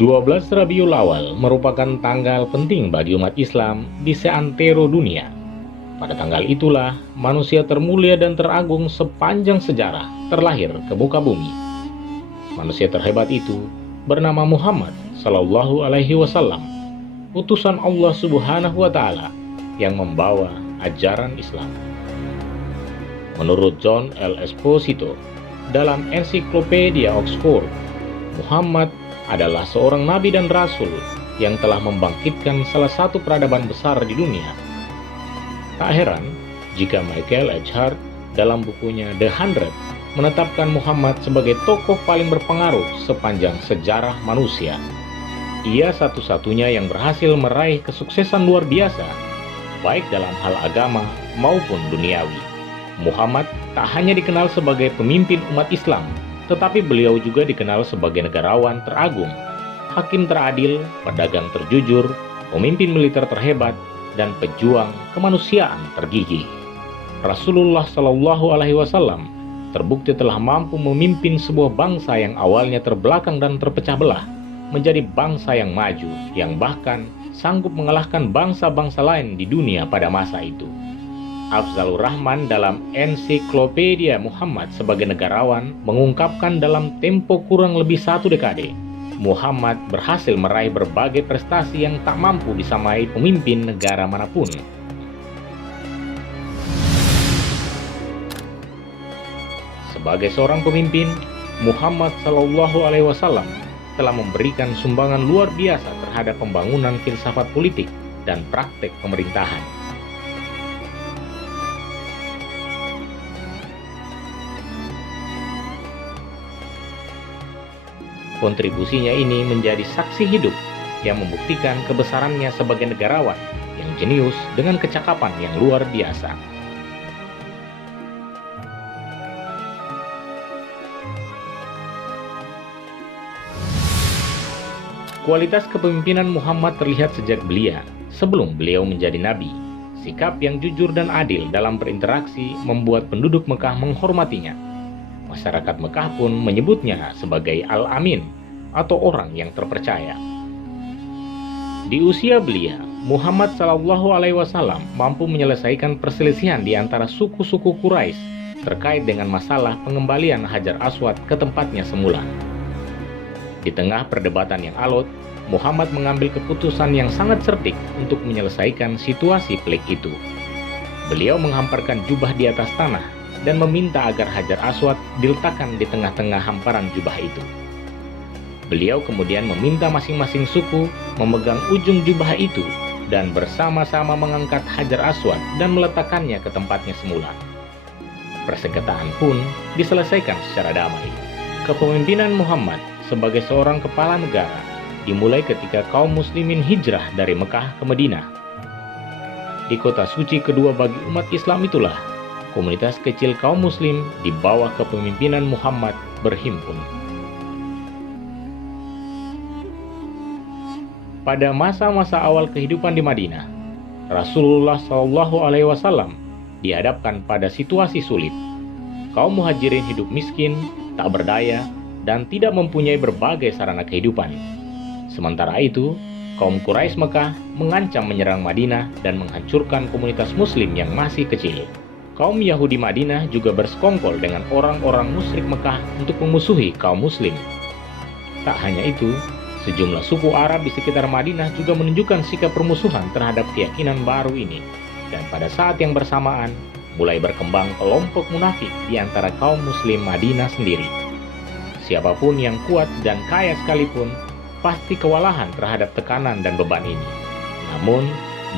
12 Rabiul Awal merupakan tanggal penting bagi umat Islam di seantero dunia. Pada tanggal itulah manusia termulia dan teragung sepanjang sejarah terlahir ke muka bumi. Manusia terhebat itu bernama Muhammad Sallallahu Alaihi Wasallam, utusan Allah Subhanahu Wa Taala yang membawa ajaran Islam. Menurut John L. Esposito dalam ensiklopedia Oxford, Muhammad adalah seorang nabi dan rasul yang telah membangkitkan salah satu peradaban besar di dunia. Tak heran jika Michael H. Hart dalam bukunya The 100 menetapkan Muhammad sebagai tokoh paling berpengaruh sepanjang sejarah manusia. Ia satu-satunya yang berhasil meraih kesuksesan luar biasa, baik dalam hal agama maupun duniawi. Muhammad tak hanya dikenal sebagai pemimpin umat Islam, tetapi beliau juga dikenal sebagai negarawan teragung, hakim teradil, pedagang terjujur, pemimpin militer terhebat, dan pejuang kemanusiaan tergigih. Rasulullah Shallallahu Alaihi Wasallam terbukti telah mampu memimpin sebuah bangsa yang awalnya terbelakang dan terpecah belah, menjadi bangsa yang maju, yang bahkan sanggup mengalahkan bangsa-bangsa lain di dunia pada masa itu. Afzalur Rahman dalam ensiklopedia Muhammad sebagai negarawan mengungkapkan dalam tempo kurang lebih 1 dekade, Muhammad berhasil meraih berbagai prestasi yang tak mampu disamai pemimpin negara manapun. Sebagai seorang pemimpin, Muhammad Shallallahu Alaihi Wasallam telah memberikan sumbangan luar biasa terhadap pembangunan filsafat politik dan praktek pemerintahan. Kontribusinya ini menjadi saksi hidup yang membuktikan kebesarannya sebagai negarawan yang jenius dengan kecakapan yang luar biasa. Kualitas kepemimpinan Muhammad terlihat sejak belia, sebelum beliau menjadi nabi. Sikap yang jujur dan adil dalam berinteraksi membuat penduduk Mekah menghormatinya. Masyarakat Mekah pun menyebutnya sebagai Al-Amin atau orang yang terpercaya. Di usia belia, Muhammad Shallallahu Alaihi Wasallam mampu menyelesaikan perselisihan di antara suku-suku Quraisy terkait dengan masalah pengembalian Hajar Aswad ke tempatnya semula. Di tengah perdebatan yang alot, Muhammad mengambil keputusan yang sangat cerdik untuk menyelesaikan situasi pelik itu. Beliau menghamparkan jubah di atas tanah dan meminta agar Hajar Aswad diletakkan di tengah-tengah hamparan jubah itu. Beliau kemudian meminta masing-masing suku memegang ujung jubah itu dan bersama-sama mengangkat Hajar Aswad dan meletakkannya ke tempatnya semula. Persengketaan pun diselesaikan secara damai. Kepemimpinan Muhammad sebagai seorang kepala negara dimulai ketika kaum muslimin hijrah dari Mekah ke Madinah. Di kota suci kedua bagi umat Islam itulah komunitas kecil kaum muslim di bawah kepemimpinan Muhammad berhimpun. Pada masa-masa awal kehidupan di Madinah, Rasulullah Shallallahu Alaihi Wasallam dihadapkan pada situasi sulit. Kaum muhajirin hidup miskin, tak berdaya, dan tidak mempunyai berbagai sarana kehidupan. Sementara itu, kaum Quraisy Mekah mengancam menyerang Madinah dan menghancurkan komunitas muslim yang masih kecil. Kaum Yahudi Madinah juga bersekongkol dengan orang-orang musyrik Mekah untuk memusuhi kaum muslim. Tak hanya itu, sejumlah suku Arab di sekitar Madinah juga menunjukkan sikap permusuhan terhadap keyakinan baru ini. Dan pada saat yang bersamaan, mulai berkembang kelompok munafik di antara kaum muslim Madinah sendiri. Siapapun yang kuat dan kaya sekalipun, pasti kewalahan terhadap tekanan dan beban ini. Namun,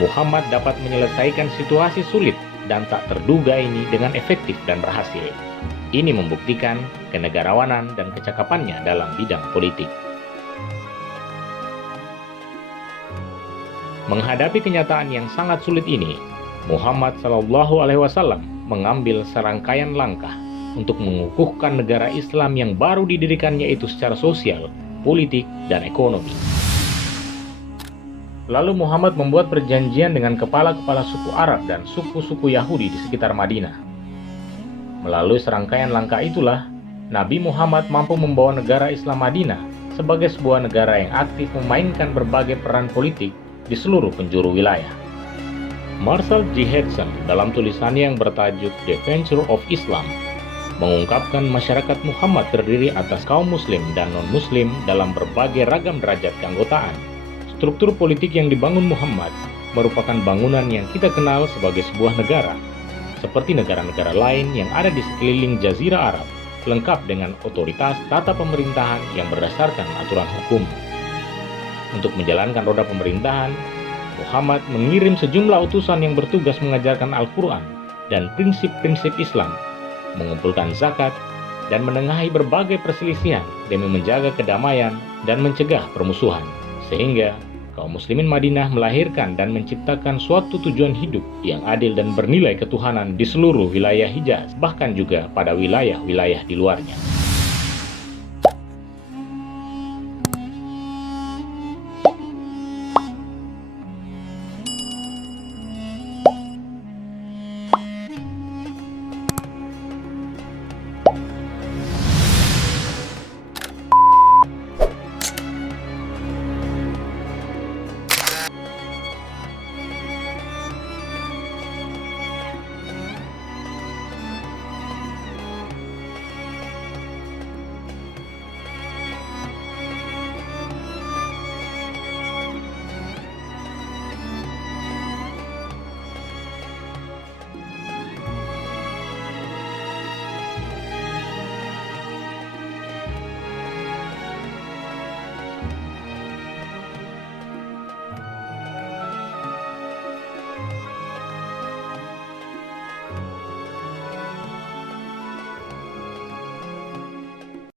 Muhammad dapat menyelesaikan situasi sulit dan tak terduga ini dengan efektif dan berhasil. Ini membuktikan kenegarawanan dan kecakapannya dalam bidang politik. Menghadapi kenyataan yang sangat sulit ini, Muhammad Shallallahu Alaihi Wasallam mengambil serangkaian langkah untuk mengukuhkan negara Islam yang baru didirikannya itu secara sosial, politik, dan ekonomi. Lalu Muhammad membuat perjanjian dengan kepala-kepala suku Arab dan suku-suku Yahudi di sekitar Madinah. Melalui serangkaian langkah itulah, Nabi Muhammad mampu membawa negara Islam Madinah sebagai sebuah negara yang aktif memainkan berbagai peran politik di seluruh penjuru wilayah. Marshall G. Hudson dalam tulisannya yang bertajuk The Venture of Islam mengungkapkan masyarakat Muhammad terdiri atas kaum muslim dan non-muslim dalam berbagai ragam derajat keanggotaan. Struktur politik yang dibangun Muhammad merupakan bangunan yang kita kenal sebagai sebuah negara, seperti negara-negara lain yang ada di sekeliling Jazirah Arab, lengkap dengan otoritas tata pemerintahan yang berdasarkan aturan hukum. Untuk menjalankan roda pemerintahan, Muhammad mengirim sejumlah utusan yang bertugas mengajarkan Al-Quran dan prinsip-prinsip Islam, mengumpulkan zakat, dan menengahi berbagai perselisihan demi menjaga kedamaian dan mencegah permusuhan, sehingga kaum muslimin Madinah melahirkan dan menciptakan suatu tujuan hidup yang adil dan bernilai ketuhanan di seluruh wilayah Hijaz, bahkan juga pada wilayah-wilayah di luarnya.